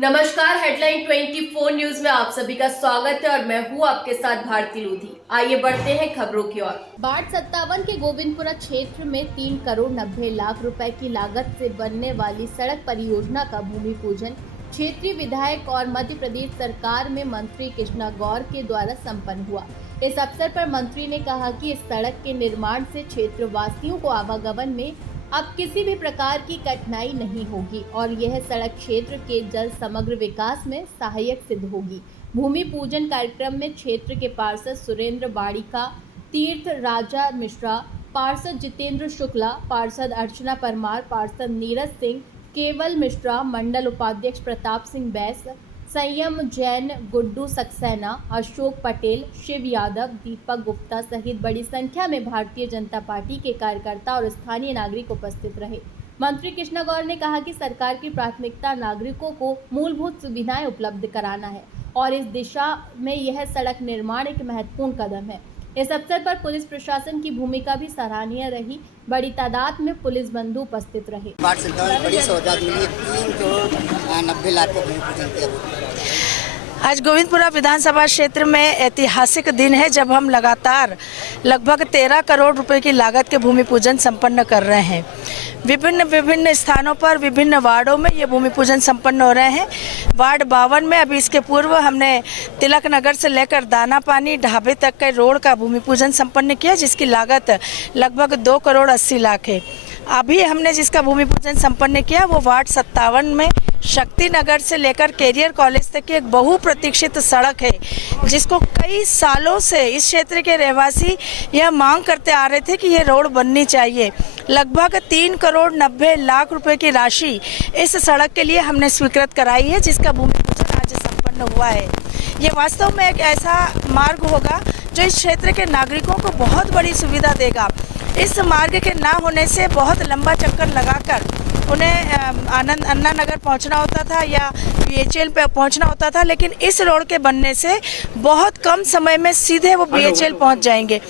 नमस्कार, headline 24 news में आप सभी का स्वागत है और मैं हूं आपके साथ भारती लोधी। आइए बढ़ते हैं खबरों की ओर। वार्ड 57 के गोविंदपुरा क्षेत्र में 3 करोड़ 90 लाख रुपए की लागत से बनने वाली सड़क परियोजना का भूमि पूजन क्षेत्रीय विधायक और मध्य प्रदेश सरकार में मंत्री कृष्णा गौर के द्वारा संपन्न हुआ। इस अवसर पर मंत्री ने कहा कि इस सड़क के निर्माण से क्षेत्रवासियों को आवागमन में अब किसी भी प्रकार की कठिनाई नहीं होगी और यह सड़क क्षेत्र के जल समग्र विकास में सहायक सिद्ध होगी। भूमि पूजन कार्यक्रम में क्षेत्र के पार्षद सुरेंद्र बाड़ीका, तीर्थ राजा मिश्रा, पार्षद जितेंद्र शुक्ला, पार्षद अर्चना परमार, पार्षद नीरज सिंह, केवल मिश्रा, मंडल उपाध्यक्ष प्रताप सिंह बैस, संयम जैन, गुड्डू सक्सेना, अशोक पटेल, शिव यादव, दीपक गुप्ता सहित बड़ी संख्या में भारतीय जनता पार्टी के कार्यकर्ता और स्थानीय नागरिक उपस्थित रहे। मंत्री कृष्णा गौर ने कहा कि सरकार की प्राथमिकता नागरिकों को मूलभूत सुविधाएं उपलब्ध कराना है और इस दिशा में यह सड़क निर्माण एक महत्वपूर्ण कदम है। इस अवसर पर पुलिस प्रशासन की भूमिका भी सराहनीय रही। बड़ी तादाद में पुलिस बंधु उपस्थित रहे। बड़ी सौगात मिली 3 करोड़ 90 लाख के भूमि पूजन के। आज गोविंदपुरा विधानसभा क्षेत्र में ऐतिहासिक दिन है जब हम लगातार लगभग 13 करोड़ रुपए की लागत के भूमि पूजन संपन्न कर रहे हैं। विभिन्न स्थानों पर विभिन्न वार्डों में ये भूमि पूजन संपन्न हो रहे हैं। वार्ड 52 में अभी इसके पूर्व हमने तिलक नगर से लेकर दाना पानी ढाबे तक के रोड का भूमि पूजन संपन्न किया, जिसकी लागत लगभग 2 करोड़ 80 लाख है। अभी हमने जिसका भूमि पूजन संपन्न किया वो वार्ड 57 में शक्ति नगर से लेकर कैरियर कॉलेज तक की एक बहुप्रतीक्षित सड़क है, जिसको कई सालों से इस क्षेत्र के रहवासी यह मांग करते आ रहे थे कि ये रोड बननी चाहिए। लगभग 3 करोड़ 90 लाख रुपए की राशि इस सड़क के लिए हमने स्वीकृत कराई है, जिसका भूमि पूजन आज संपन्न हुआ है। ये वास्तव में एक ऐसा मार्ग होगा जो इस क्षेत्र के नागरिकों को बहुत बड़ी सुविधा देगा। इस मार्ग के ना होने से बहुत लंबा चक्कर लगाकर उन्हें अन्ना नगर पहुंचना होता था या बीएचएल पे पहुंचना होता था, लेकिन इस रोड के बनने से बहुत कम समय में सीधे वो बीएचएल पहुंच जाएंगे।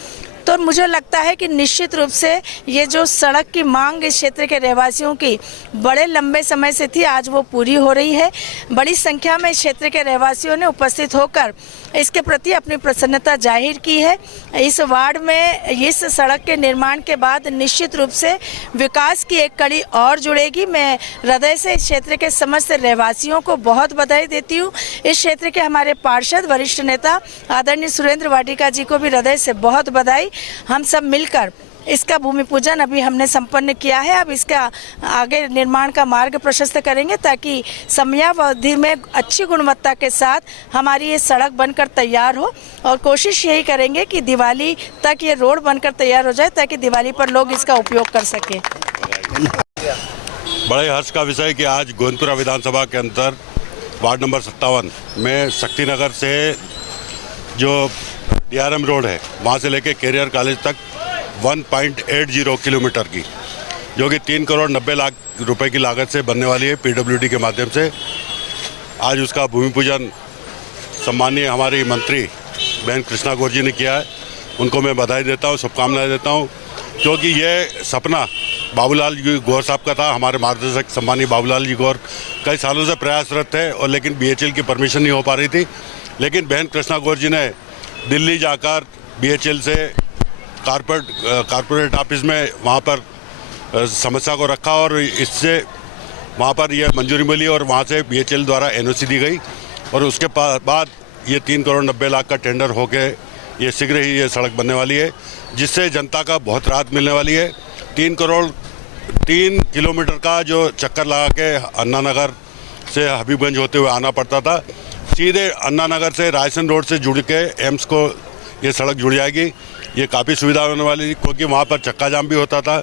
तो मुझे लगता है कि निश्चित रूप से ये जो सड़क की मांग इस क्षेत्र के रहवासियों की बड़े लंबे समय से थी, आज वो पूरी हो रही है। बड़ी संख्या में इस क्षेत्र के रहवासियों ने उपस्थित होकर इसके प्रति अपनी प्रसन्नता जाहिर की है। इस वार्ड में इस सड़क के निर्माण के बाद निश्चित रूप से विकास की एक कड़ी और जुड़ेगी। मैं हृदय से इस क्षेत्र के समस्त रहवासियों को बहुत बधाई देती हूँ। इस क्षेत्र के हमारे पार्षद वरिष्ठ नेता आदरणीय सुरेंद्र बाड़ीका जी को भी हृदय से बहुत बधाई। हम सब मिलकर इसका भूमि पूजन अभी हमने संपन्न किया है। अब इसका आगे निर्माण का मार्ग प्रशस्त करेंगे ताकि समयावधि में अच्छी गुणवत्ता के साथ हमारी ये सड़क बनकर तैयार हो, और कोशिश यही करेंगे कि दिवाली तक ये रोड बनकर तैयार हो जाए ताकि दिवाली पर लोग इसका उपयोग कर सकें। बड़े हर्ष का विषय कि आज गोविंदपुरा विधानसभा के अंदर वार्ड नंबर 57 में शक्ति नगर से जो DRM रोड है वहाँ से लेके कैरियर कॉलेज तक 1.80 किलोमीटर की, जो कि 3 करोड़ 90 लाख रुपए की लागत से बनने वाली है PWD के माध्यम से। आज उसका भूमि पूजन सम्मानीय हमारी मंत्री बहन कृष्णा गौर जी ने किया है। उनको मैं बधाई देता हूँ, शुभकामनाएं देता हूँ, क्योंकि ये सपना बाबूलाल जी गौर साहब का था। हमारे मार्गदर्शक सम्मानीय बाबूलाल जी गौर कई सालों से प्रयासरत थे और लेकिन BHL की परमिशन नहीं हो पा रही थी, लेकिन बहन कृष्णा गौर जी ने दिल्ली जाकर BHL से कारपोरेट ऑफिस में वहाँ पर समस्या को रखा और इससे वहाँ पर यह मंजूरी मिली और वहाँ से BHL द्वारा NOC दी गई और उसके बाद ये 3 करोड़ 90 लाख का टेंडर होके ये शीघ्र ही ये सड़क बनने वाली है, जिससे जनता का बहुत राहत मिलने वाली है। 3 किलोमीटर का जो चक्कर लगा के अन्ना नगर से हबीबगंज होते हुए आना पड़ता था, सीधे अन्ना नगर से रायसन रोड से जुड़ के एम्स को ये सड़क जुड़ जाएगी। ये काफ़ी सुविधा होने वाली, क्योंकि वहाँ पर चक्का जाम भी होता था,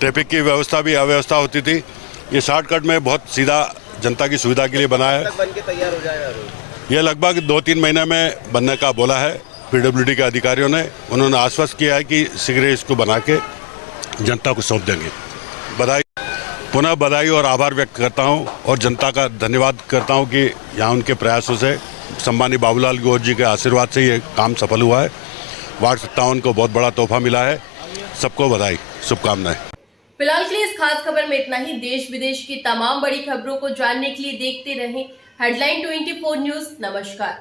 ट्रैफिक की व्यवस्था भी अव्यवस्था होती थी। ये शॉर्टकट में बहुत सीधा जनता की सुविधा के लिए बना है। बन के तैयार हो जाएगा। ये लगभग 2-3 महीने में बनने का बोला है PWD के अधिकारियों ने। उन्होंने आश्वस्त किया है कि शीघ्र इसको बना के जनता को सौंप देंगे। पुनः बधाई और आभार व्यक्त करता हूं और जनता का धन्यवाद करता हूं कि यहाँ उनके प्रयासों से सम्मानीय बाबूलाल गौर जी के आशीर्वाद से ये काम सफल हुआ है। वार्ड 57 को बहुत बड़ा तोहफा मिला है। सबको बधाई, शुभकामनाएं। फिलहाल के लिए इस खास खबर में इतना ही। देश विदेश की तमाम बड़ी खबरों को जानने के लिए देखते रहें हेडलाइन 24 न्यूज। नमस्कार।